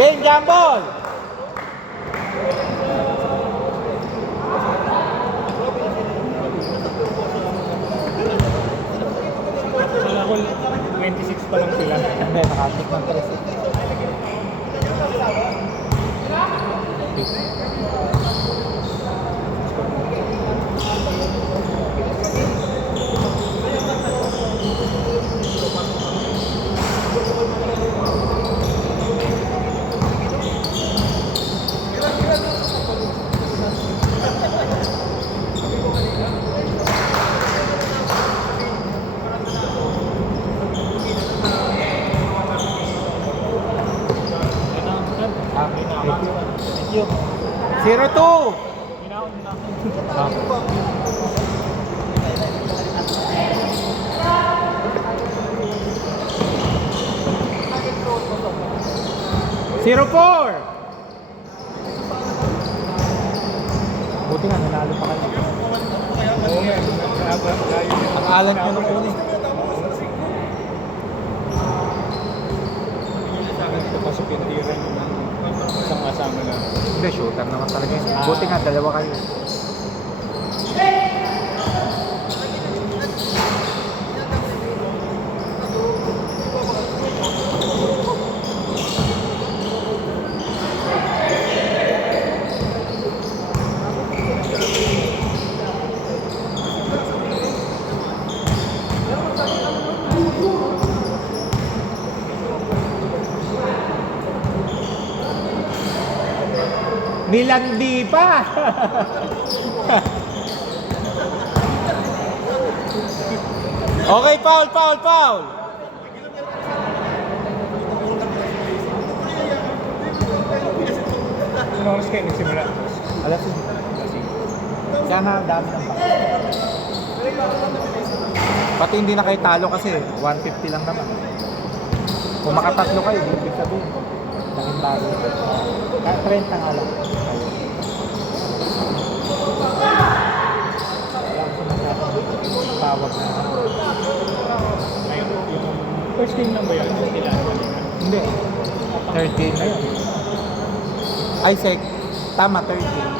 Game Jambol! Kala ko 26 pa lang sila. Hindi, nakasik ng 3. Thank you. 0-2. Zero four. Buti nga, nanalo pa kayo. Oo nga, Ang alat nyo nung una. ito pasok yung tira ng isang kasama na. Hindi, shooter naman talaga yun. Buti nga, dalawa kayo. Nilandi pa! Okay, foul, foul, foul! Ano oras kayo nagsimula? Alas yun. Kaya nga, dami ng pa. Pati hindi na kayo talo kasi 150 lang naman. Kung makatatlo kayo, di ibig sabihin. Laking talo. Kaya 30 nga lang. Tawag na. Ngayon, yung first game lang ba yun? Sila Hindi. Third game na yun. Ay, tama, third game.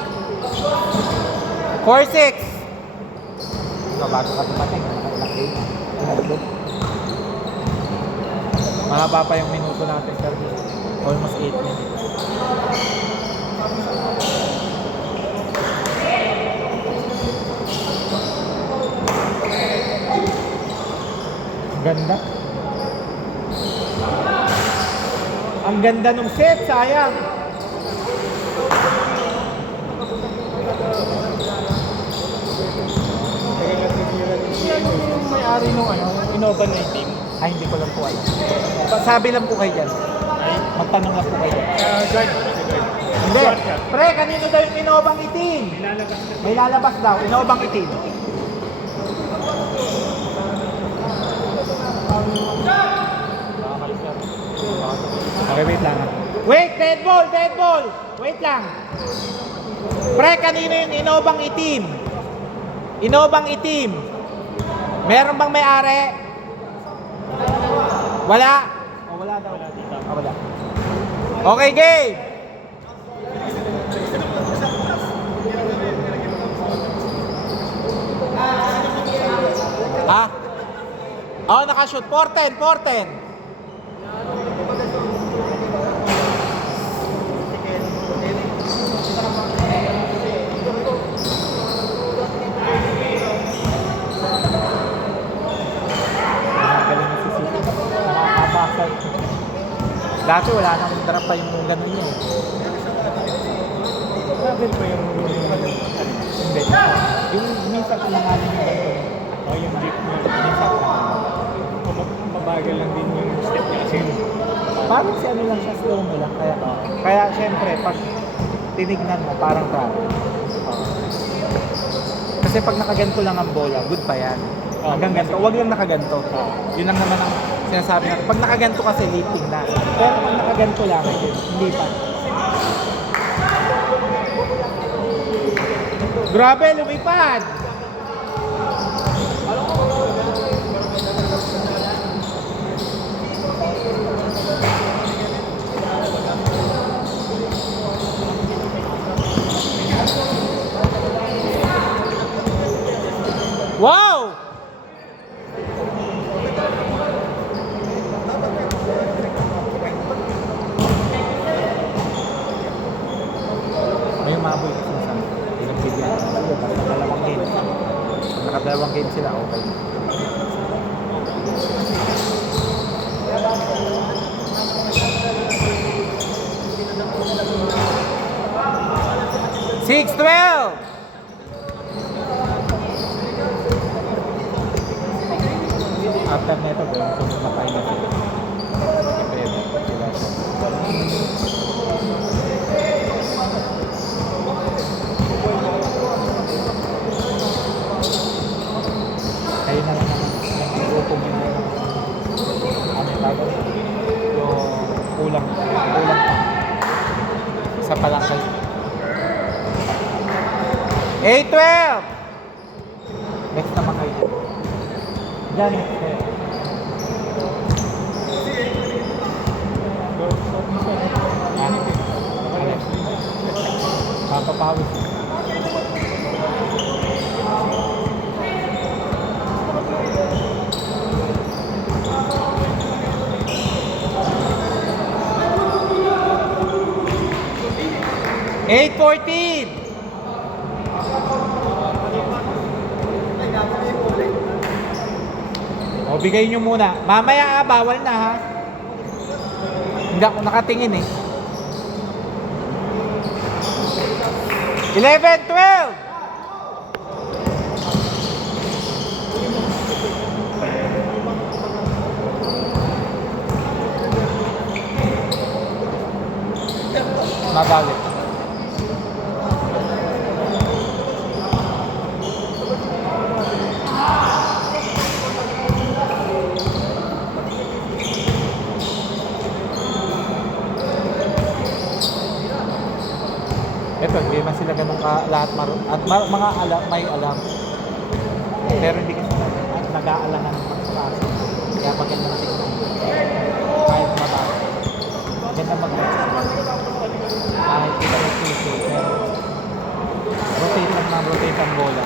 4-6! Bago ka tumating, nakailang game na. Mahaba pa yung minuto natin, sir. Almost 8 minutes. Ganda. Ang ganda nung set, sayang. yung may-ari nung Innova na yung team. Ay, hindi ko lang po alam. Sabi lang po kayo dyan. Magtanong lang po kayo dyan. Guard. Hindi. Pre, kanino daw yung inobang itim? May lalabas daw, inobang itim. Okay, wait lang. Wait, dead ball, dead ball. Wait lang. Pre, kanino yung inobang itim? Inobang itim. Meron bang may-ari? Wala? O, wala daw. Wala. Okay, game. Ha? Oh, nakashoot. 4-10, 4-10. Dati wala nang drop pa yung gano'n yun. Travel pa yung Hindi. Yung minsan lang nga yung ganito. o yung jeep niya. Minsan mabagal lang din yung step niya kasi Parang si ano lang siya, slow mo lang. Kaya syempre, pag tinignan mo, parang travel. Kasi pag nakaganto lang ang bola, good pa yan. Hanggang ganito, huwag lang nakaganto. Yun lang naman ang sinasabi natin. Pag nakaganto kasi, leaping na. Pero pag nakaganto lang, hindi pa. Grabe, lumipad! Wow! May umaboy kasi sa ilang bigyan. Basta dalawang game. Kung nakadalawang game sila, okay. Six, 12! After neto, so matay na sila. Siyempre, sila. Kayo na lang ang grupo nyo na ano yung tawag? Yung kulang pa. Isa pa lang kayo. 8-12! Next naman kayo. Diyan, next kayo. Papapawis. Eight 14. O, bigay nyo muna. Mamaya bawal na ha. Hindi ako nakatingin eh. 11-12. Mabalik. Ito, hindi man sila ganun ka lahat at mga alam, may alam. Pero hindi kasi nag-aalangan ng pagkakaso. Kaya maganda na tingnan. Kahit mababa. Maganda mag-match. Kahit kita yung puso, pero rotate ang bola.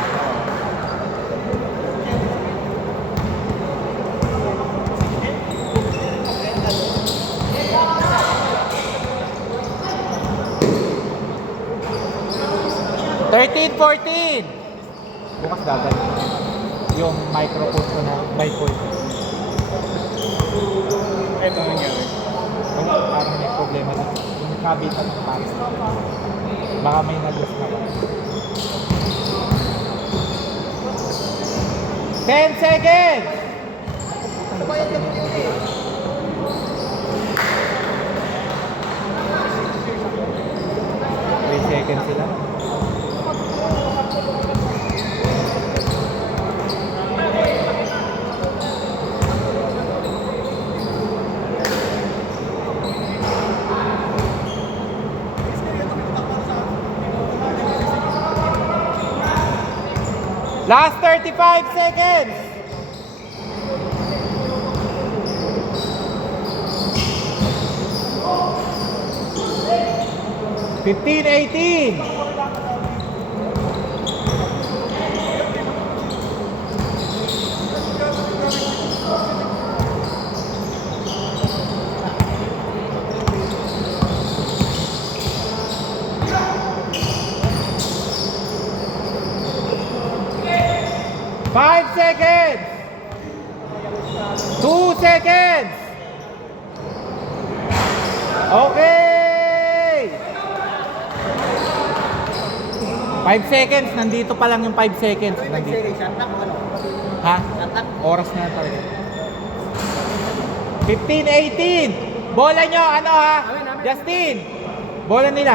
Thirteen, 14. Bukas gagal yung microphone ko na by point. Ito ang nangyari. Parang may problema na yung kabitan ng pass. Baka may nag-loss na ba. 10 seconds! Seconds sila. Last 35 seconds. Fifteen, 18. Five seconds. 2 seconds. Okay. 5 seconds. Nandito pa lang yung 5 seconds. Nandito. Ha? Oras na talaga. 15, 18. Bola nyo. Ano ha? Justin. Bola nila.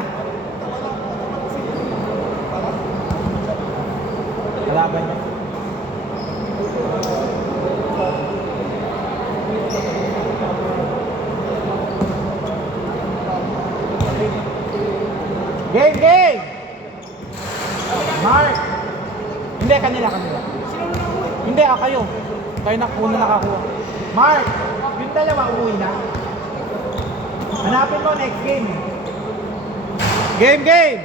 Kalaban nyo. Game! Mark! Hindi, kanila. Hindi, kayo. Kayo na una nakakuha. Mark! Yung dalawa umuwi na. Hanapin mo next game. Game!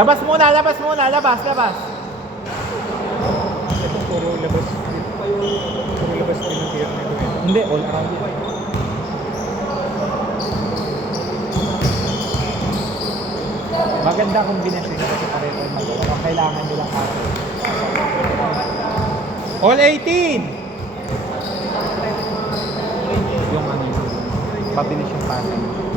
Labas muna, labas muna, labas, labas. Ito puro labas. Puro labas din ang tier nito eh. Hindi, all around yun. Maganda kombinasyon kasi pareho yung magawa. Kung kailangan nyo lang ako. All 18! Yung ano yun, pabilis yung passing.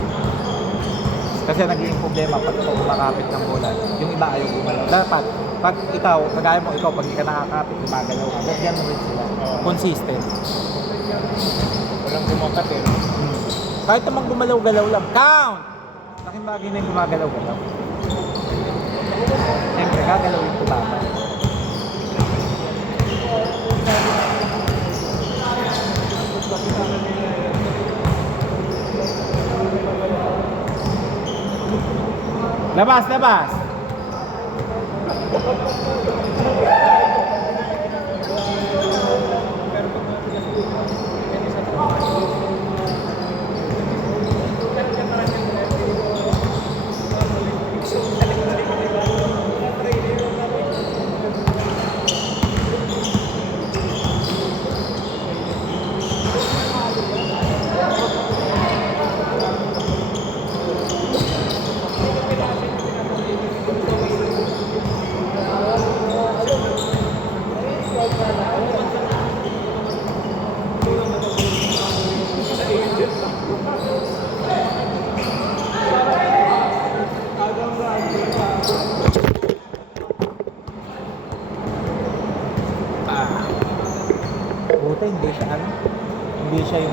Kasi naging problema pag ito kumakapit ng bola. Yung iba ayaw gumalaw. Dapat, pag ikaw, kagaya mo ikaw, pag hindi ka nakakapit, gumagalaw ka. Ganyan mo rin sila. Consistent. Walang kumakat eh. Kahit namang gumalaw-galaw lang. Count! Laking bagay na yung gumagalaw-galaw. Siyempre, gagalaw yung kubaba. Labas, labas! Buta, hindi siya ano? Hindi siya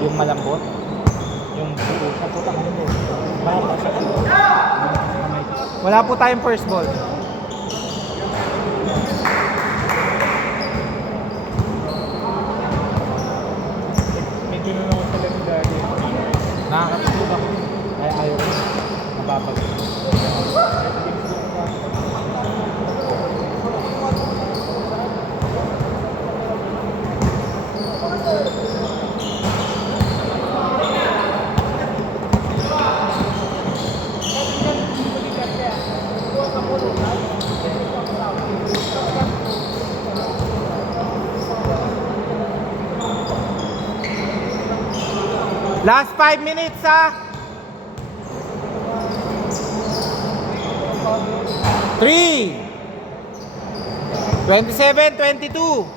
yung malambot. Yung buo siya. Puta ka hindi. Bata siya. Wala po tayong first ball. Medyo na naman sila ng dali. Nakakatulog ako. Ay, ayaw ko. Mababag. Last 5 minutes ha. 3 27, 22.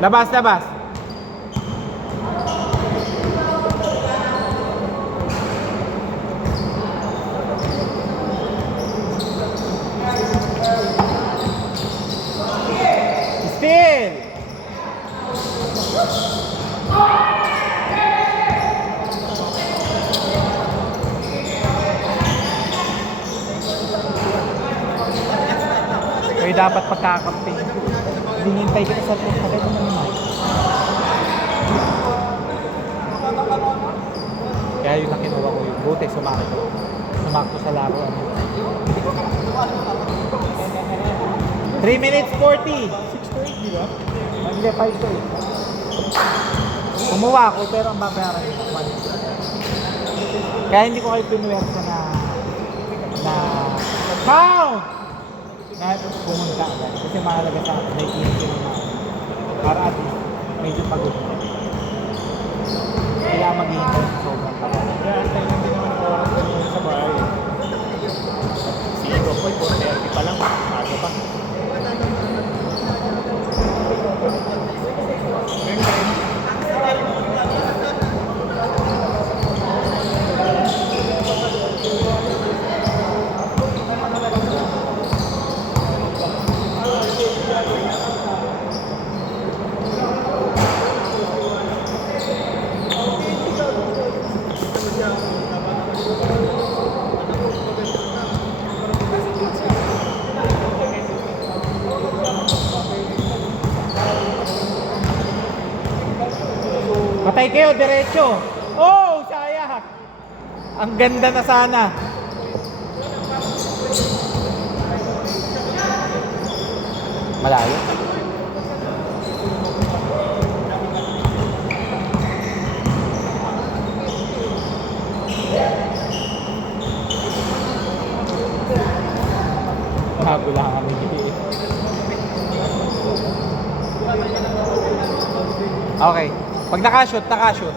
Labas, labas. Still. Kaya dapat pagkakampi. Hinihintay kita sa truck. Patay ko naman. Kaya yun ang kinuha ko yung buti. Sumakit ko. Sumakit ko sa laro. 3 minutes 40. 6-8, di ba? Hindi, 5 to 8. Kumuha ako pero ang babayaran yung 1. Kaya hindi ko kayo pinuwersa na count! Na pumunta agad. Kasi mahalaga sa akin, may kinikil na para at least medyo pagod na. Kaya maghihintay sa sobrang pagod. Kaya antay lang din naman ang oras ko sa bahay. Si Igo po, 4:30 pa lang. Mago pa. Pantay kayo, diretso. Oh, sayang. Ang ganda na sana. Malayo. Habula kami. Okay. Pag nakashoot, nakashoot.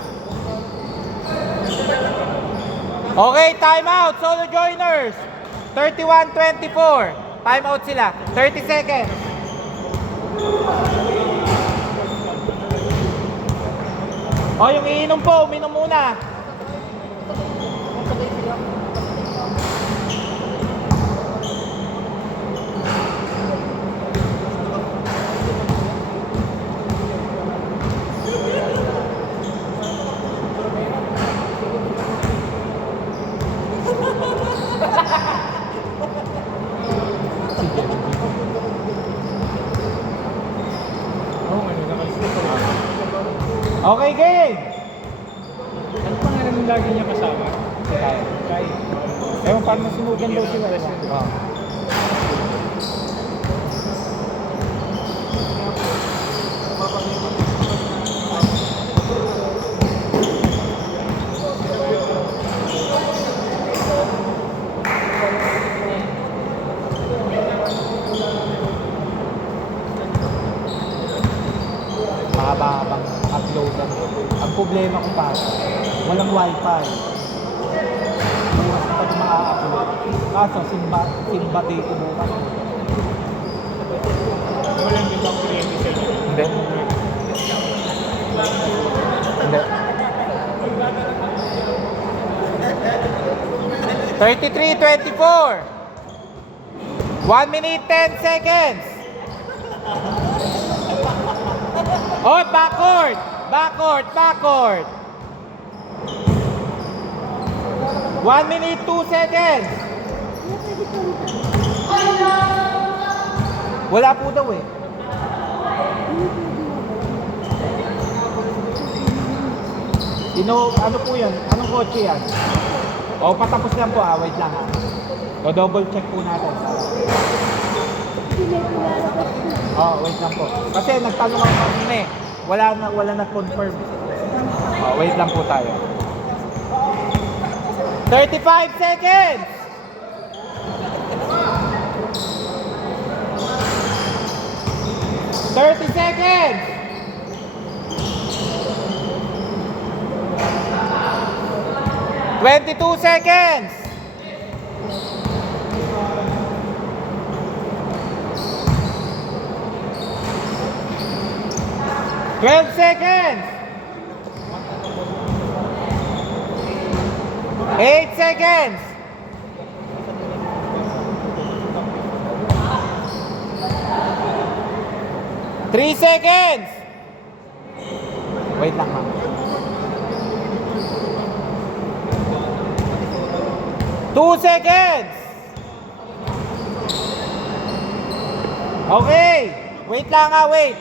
Okay, time out. Solo joiners. 31-24. Time out sila. 30 seconds. O, yung iinom po, uminom muna. Okay, game! Ano pangalan ng lagi niya kasama? Si Kai. Kai. Ewan, parang nasunugan daw sila. Oh. Mahaba-habang uploadan. Ang problema ko pa, walang wifi. Bukas na pa ito maa-upload. Kaso, simba day ko bukas. Walang ibang kliyente sa inyo. Hindi. Hindi. 33-24. 1 minute 10 seconds. Oh, backward! Backward! Backward! 1 minute 2 seconds. Wala po daw eh. Ano po yan? Anong kotse yan? O, patapos lang po ah. Wait lang ah. O, double check po natin. Oh, wait lang po. Kasi nagtanong ako kanina eh. Wala nag-confirm. Oh, wait lang po tayo. 35 seconds! Thirty seconds! 22 seconds! 12 seconds! 8 seconds! 3 seconds! Wait lang ma'am. Two seconds! Okay! Wait lang wait!